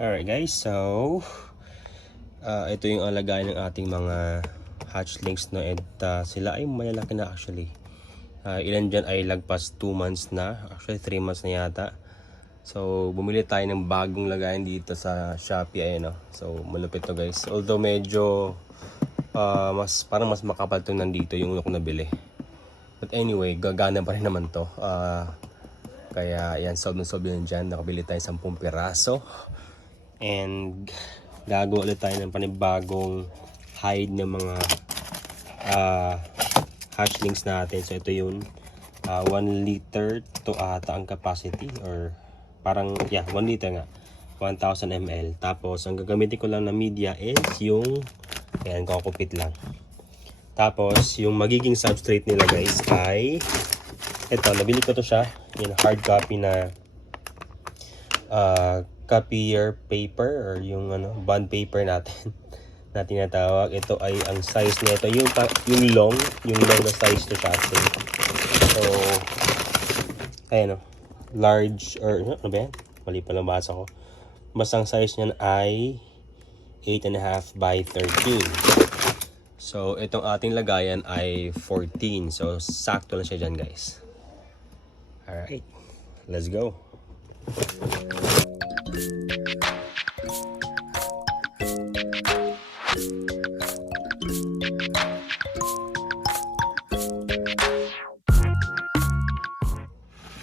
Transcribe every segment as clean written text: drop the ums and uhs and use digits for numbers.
Alright guys, so ito yung alagay ng ating mga hatchlings, no? And sila ay malalaki na actually. Ilan dyan ay lagpas 2 months na, actually 3 months na yata. So bumili tayo ng bagong lagayan dito sa Shopee, ayun, no? So malupit to guys, although medyo parang mas makapal to nandito yung una ko nabili. But anyway, gagana pa rin naman to. Kaya yan, solve yun dyan. Nakabili tayo 10 piraso. And gagawa ulit tayo ng panibagong hide ng mga hatchlings natin. So ito yun, 1 liter to ata ang capacity, or parang 1 liter nga, 1000 ml. Tapos ang gagamitin ko lang na media is yung kokopit lang. Tapos yung magiging substrate nila guys ay ito, nabili ko to siya, yung hard copy na copier paper, or yung bond paper natin na tinatawag. Ito ay ang size nito, yung long na size to siya. So ayan, large, or ano ba yan? Mali pala basa ko. Mas ang size niyan ay 8.5 by 13. So itong ating lagayan ay 14. So sakto lang siya dyan guys. Alright, let's go.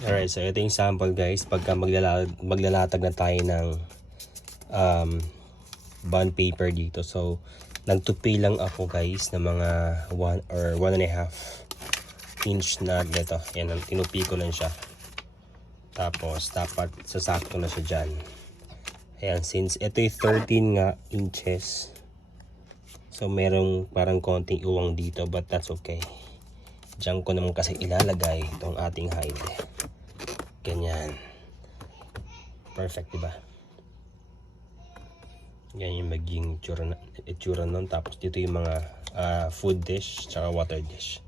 Alright, so ito yung sample guys. Pagka maglalatag na tayo ng bond paper dito. So nagtupi lang ako guys ng mga 1 or 1.5 inch na dito. Yan, tinupi ko lang siya. Tapos dapat sasakto na siya dyan. Ayan, since ito yung 13 nga inches, so merong parang konting uwang dito, but that's okay. Diyan ko naman kasi ilalagay itong ating hide. Ganyan. Perfect, diba? Yan yung maging itsura nun. Tapos dito yung mga food dish tsaka water dish.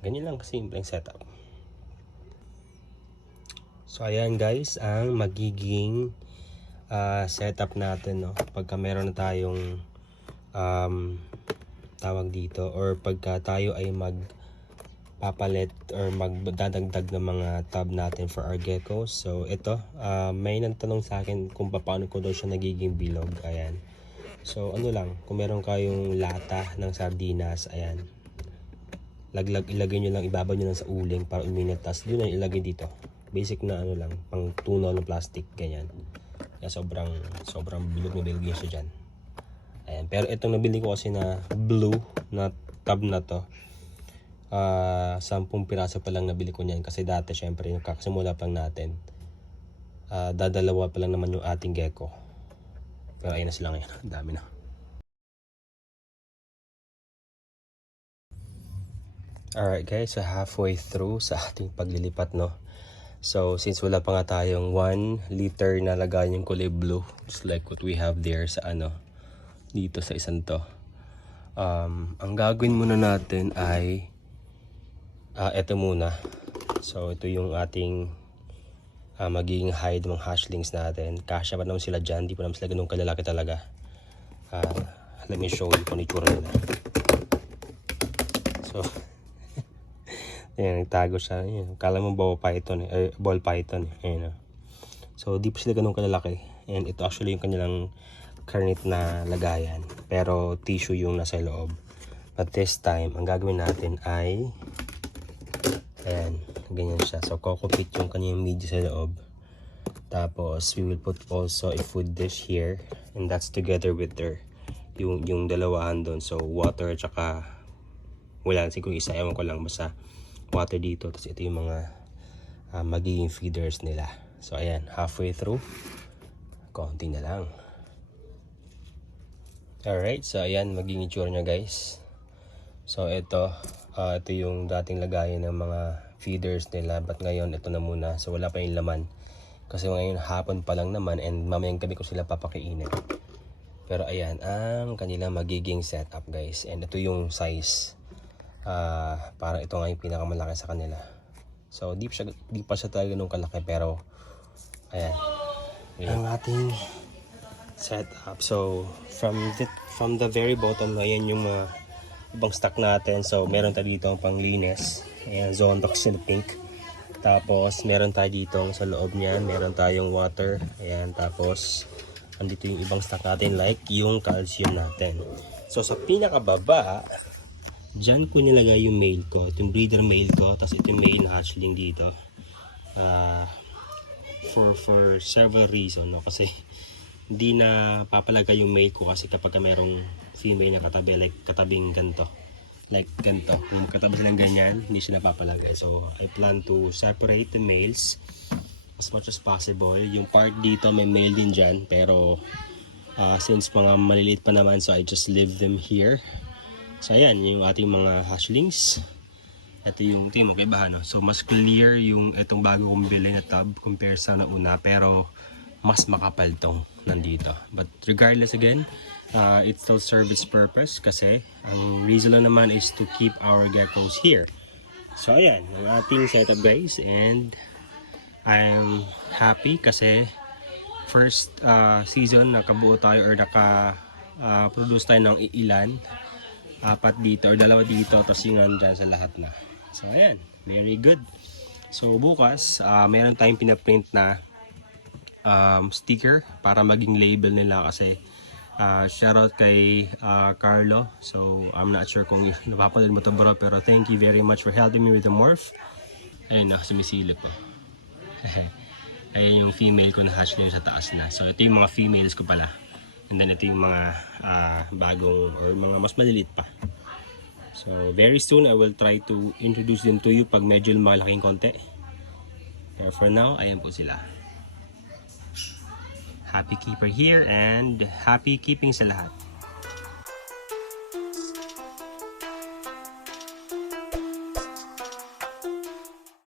Ganyan lang kasimple ang setup. So ayan guys ang magiging setup natin, no? Pagka meron na tayong tawag dito, or pagka tayo ay magpapalit or magdadagdag ng mga tub natin for our geckos. So ito, may nagtanong sa akin kung paano ko daw siya nagiging bilog. Ayan. So ano lang, kung meron kayong lata ng sardinas, ayan, ilagay nyo lang, ibabaw nyo lang sa uling para uminit, tapos yun na ilagay dito. Basic na lang, pang tunaw ng plastic, ganyan. Kaya sobrang bilog na bilog siya dyan. Ayan. Pero itong nabili ko kasi na blue na tub na to, 10 piraso pa lang nabili ko niyan. Kasi dati syempre yung kakasimula pang natin, dadalawa pa lang naman yung ating gecko. Pero ayun na sila ngayon, dami na. Alright guys, so halfway through sa ating paglilipat, no? So since wala pa nga tayong 1 liter na lagayan yung kulay blue, just like what we have there sa dito sa isang to, ang gagawin muna natin ay ito muna. So ito yung ating magiging hide ng hatchlings natin. Kasya pa naman sila dyan, di pa naman sila ganun kalalaki talaga. Let me show you kung itsura nila. So ayan, nagtago siya. Ayan, kala mo ball python. Ayan. So di pa sila ganun kalalaki. And ito actually yung kanilang karnit na lagayan, pero tissue yung nasa loob. But this time ang gagawin natin ay ayan, ganyan siya. So kokopit yung kanyang media sa loob. Tapos we will put also a food dish here, and that's together with yung dalawahan doon. So water at saka wala siguro isa, ewan ko lang, basta water dito. Tapos ito yung mga magiging feeders nila. So ayan, halfway through, konti na lang. Alright, so ayan magiging itsura nya guys. So ito yung dating lagayan ng mga feeders nila, but ngayon ito na muna. So wala pa yung laman kasi ngayon hapon pa lang naman, and mamayang gabi ko sila papakainin. Pero ayan ang kanilang magiging setup guys, and ito yung size. Parang ito nga yung pinakamalaki sa kanila. So di pa siya talaga nung kalaki, pero ayan, ang ating setup. So from the very bottom, ayan yung mga ibang stock natin. So meron tayo dito ang panglinis. Ayan, Zondox in pink. Tapos meron tayo dito sa loob niyan, meron tayong water. Ayan, tapos andito yung ibang stock natin like yung calcium natin. So sa pinakababa, dyan ko nilagay yung male ko. Ito yung breeder male ko. Tapos ito yung male na hatchling dito. For several reasons, no? Kasi hindi na papalagay yung male ko kasi kapag merong female na katabi, like katabing ganito. Like ganito. Kung katabi silang ganyan, hindi siya napapalagay. So I plan to separate the males as much as possible. Yung part dito may male din dyan. Pero since mga maliliit pa naman, so I just leave them here. So ayan, yung ating mga hatchlings. Ito yung team, okay ba? No? So mas clear yung itong bago kong bili na tub compare sa nauna, pero mas makapal tong nandito. But regardless again, it still serves its purpose kasi ang reason lang naman is to keep our geckos here. So ayan, ang ating setup guys, and I'm happy kasi first season nakabuo tayo or naka-produce tayo ng ilan. 4 dito or 2 dito, tapos yung nandyan sa lahat na. So ayan, very good. So bukas meron tayong pinaprint na sticker para maging label nila kasi shoutout kay Carlo. So I'm not sure kung napapanood mo to bro, pero thank you very much for helping me with the morph. Ayun na, sumisilip po. Ayun yung female ko na hatchling sa taas na. So ito yung mga females ko pala. And then ito yung mga bagong or mga mas maliliit pa. So very soon I will try to introduce them to you pag medyo malaking konti. Pero for now, ayan po sila. Happy keeper here and happy keeping sa lahat.